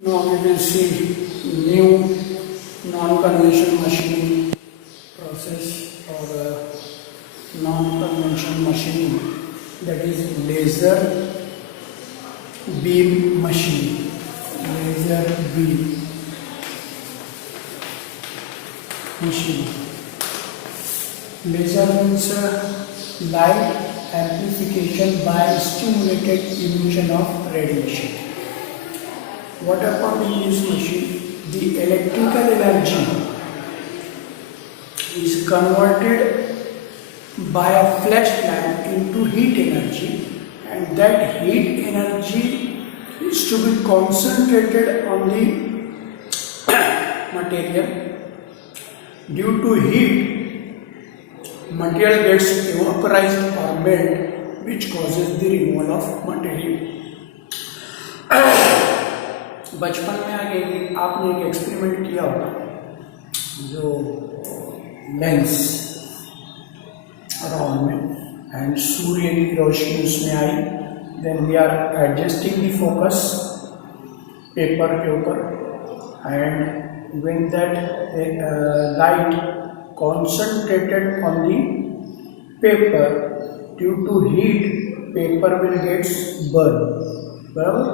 Now we will see new non-conventional machining process or non-conventional machining, that is laser beam machining. Laser beam machining. Laser means light amplification by stimulated emission of radiation. What happened in this machine? The electrical energy is converted by a flash lamp into heat energy, and that heat energy is to be concentrated on the material. Due to heat, material gets vaporized or melt, which causes the removal of material. बचपन में आगे आपने एक experiment किया होगा, जो lens round में and सूर्य की रोशनी उसमें आई, then we are adjusting the focus paper के ऊपर, and when that light concentrated on the paper, due to heat paper will gets burn. बराबर.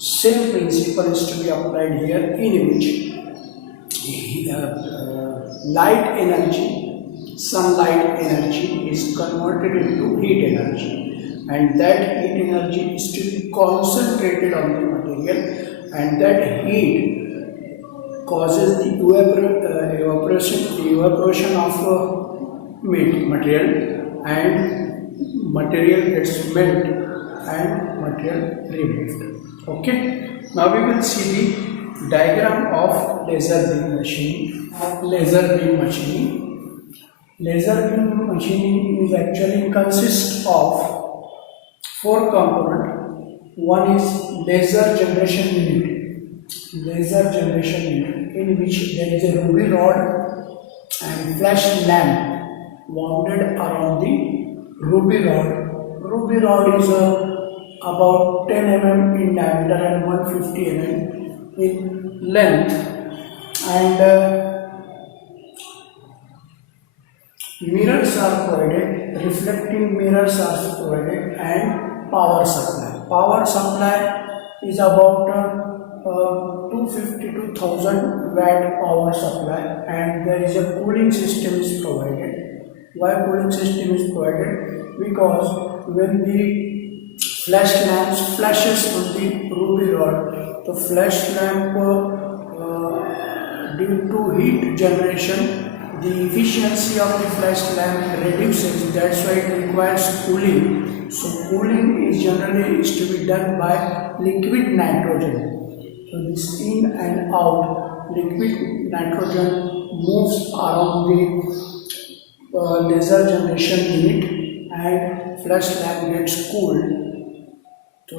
Same principle is to be applied here, in which light energy, sunlight energy is converted into heat energy, and that heat energy is to be concentrated on the material, and that heat causes the evaporation of material, and material gets melt and material removed. Okay, now we will see the diagram of laser beam machining. Laser beam machining is actually consists of four components. One is laser generation unit. Laser generation unit, in which there is a ruby rod and flash lamp wounded around the ruby rod. Ruby rod is about 10 mm in diameter and 150 mm in length, and mirrors are provided, reflecting mirrors are provided, and power supply. Power supply is about 250 to 1000 watt power supply, and there is a cooling system is provided. Why cooling system is provided? Because when the flash lamp flashes on the ruby rod, the flash lamp due to heat generation, the efficiency of the flash lamp reduces. That's why it requires cooling. So cooling is generally to be done by liquid nitrogen. So this in and out liquid nitrogen moves around the laser generation unit, and flash lamp gets cooled, to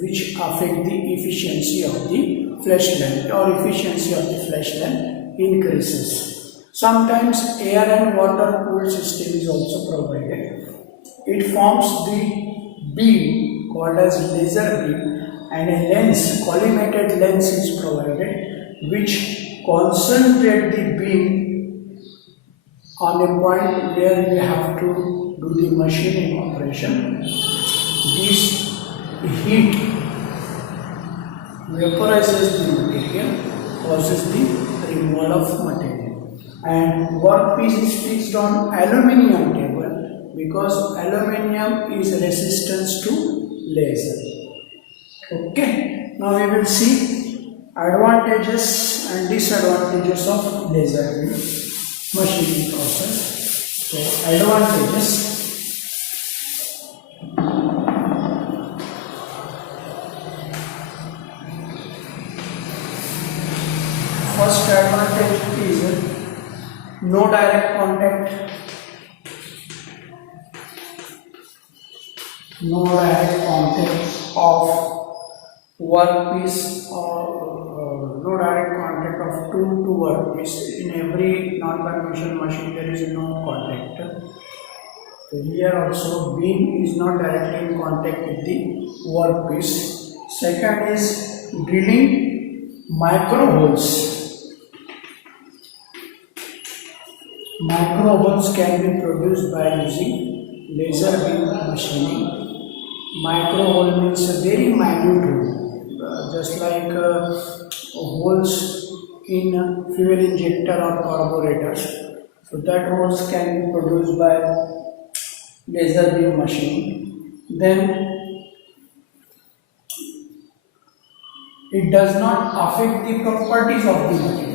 which affect the efficiency of the flash lamp, or efficiency of the flash lamp increases. Sometimes air and water cool system is also provided. It forms the beam called as laser beam, and a lens, collimated lens is provided, which concentrate the beam on a point where we have to do the machining operation. This heat vaporizes the material, causes the removal of material, and workpiece is fixed on aluminium table, because aluminium is resistance to laser. Okay, now we will see advantages and disadvantages of laser beam machining process. So advantages: first advantage is no direct contact. No direct contact of workpiece, or no direct contact of tool to workpiece. In every non-conventional machine there is no contact. So here also beam is not directly in contact with the workpiece. Second is drilling Micro holes. Micro holes can be produced by using laser beam machining. Micro hole means a very minute hole, just like holes in a fuel injector or carburetors. So that holes can be produced by laser beam machining. Then it does not affect the properties of the material.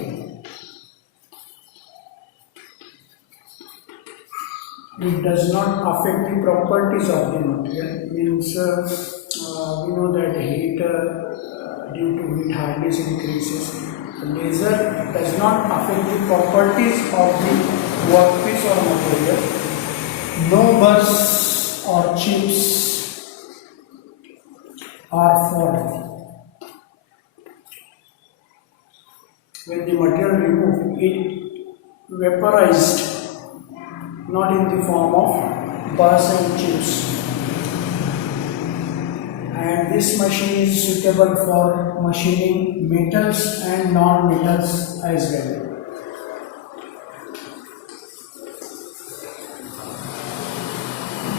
It does not affect the properties of the material. Means we know that heat due to heat hardness increases. The laser does not affect the properties of the workpiece or material. No bursts or chips are formed. When the material removed, it vaporized, not in the form of bursts and chips. And this machine is suitable for machining metals and non-metals as well.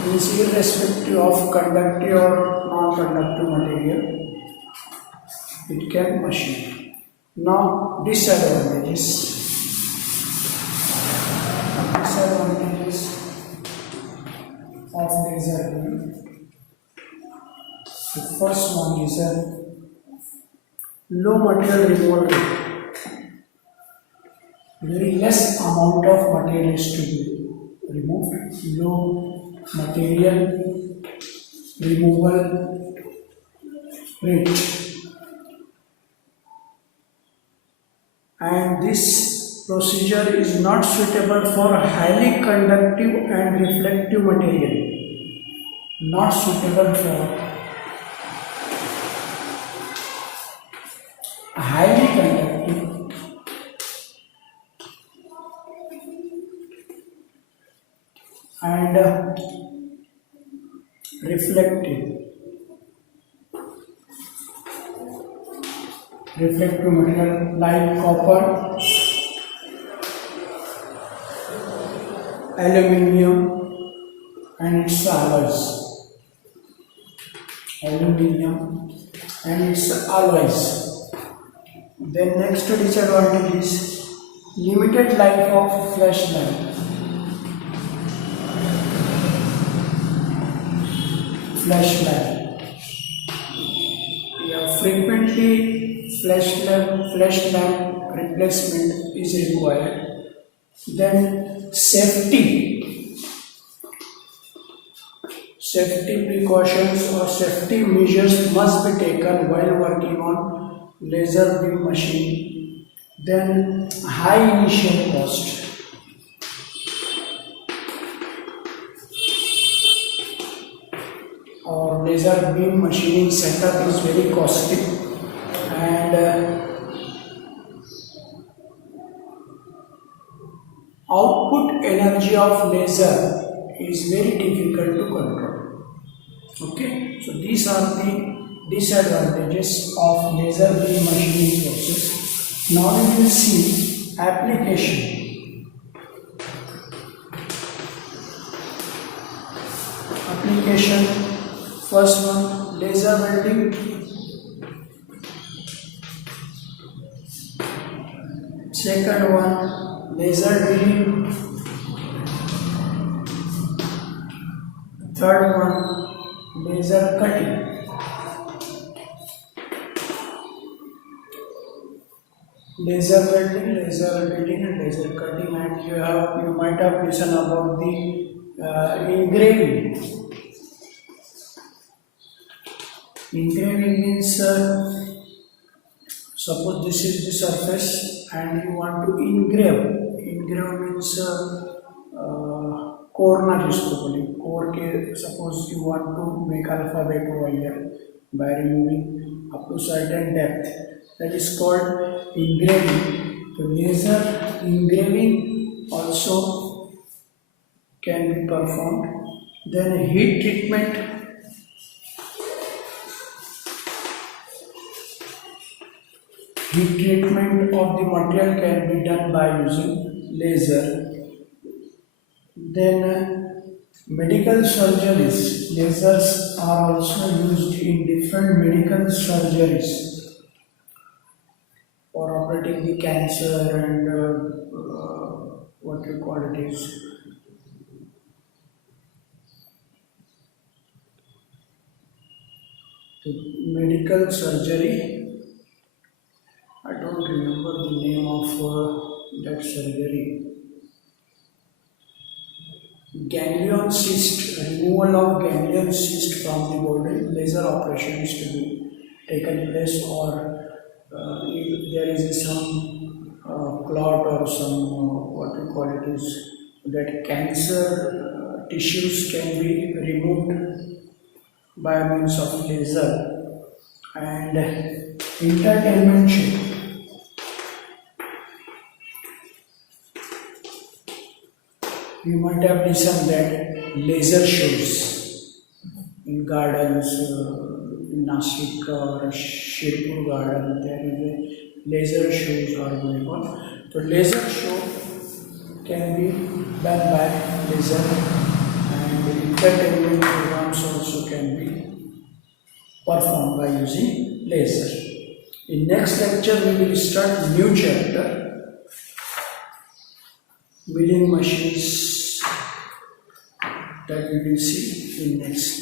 Means irrespective of conductive or non-conductive material, it can machine. Now disadvantages. Of laser beam. The first one is a low material removal rate. Very less amount of material is to be removed. Low material removal rate. And this procedure is not suitable for highly conductive and reflective material. Not suitable for highly conductive and reflective material like copper, aluminium and its alloys. Aluminium and its alloys. Then next disadvantage is limited life of flash lamp. Yeah, frequently flash lamp replacement is required. Then safety precautions or safety measures must be taken while working on laser beam machine. Then high initial cost. Or laser beam machining setup is very costly, and output energy of laser is very difficult to control. Okay, so these are the disadvantages of laser beam machining process. Now we will see application. First one, laser welding. Second one, laser drilling. Third one, laser cutting. Laser welding, laser drilling and laser cutting, and you might have listened about the engraving. Engraving means suppose this is the surface and you want to engrave. Engrave means कोरना जिसको बोले, core के suppose you want to make alphabet over here by removing up to certain depth. That is called engraving. So laser engraving also can be performed. Then heat treatment. Heat treatment of the material can be done by using laser. Then medical surgeries. Lasers are also used in different medical surgeries for operating the cancer and what you call it is the medical surgery. I don't remember the name of that surgery. Ganglion cyst, removal of ganglion cyst from the body, laser operation is to be taken place, or if there is some clot or some what we call it is that cancer tissues can be removed by means of laser. And entertainment show. You might have listened that laser shows in gardens, in Nashik or Shirpur garden, there is a laser shows are going on. So laser show can be done by laser, and entertainment programs also can be performed by using laser. In next lecture we will start new chapter, milling machines, that we will see in next.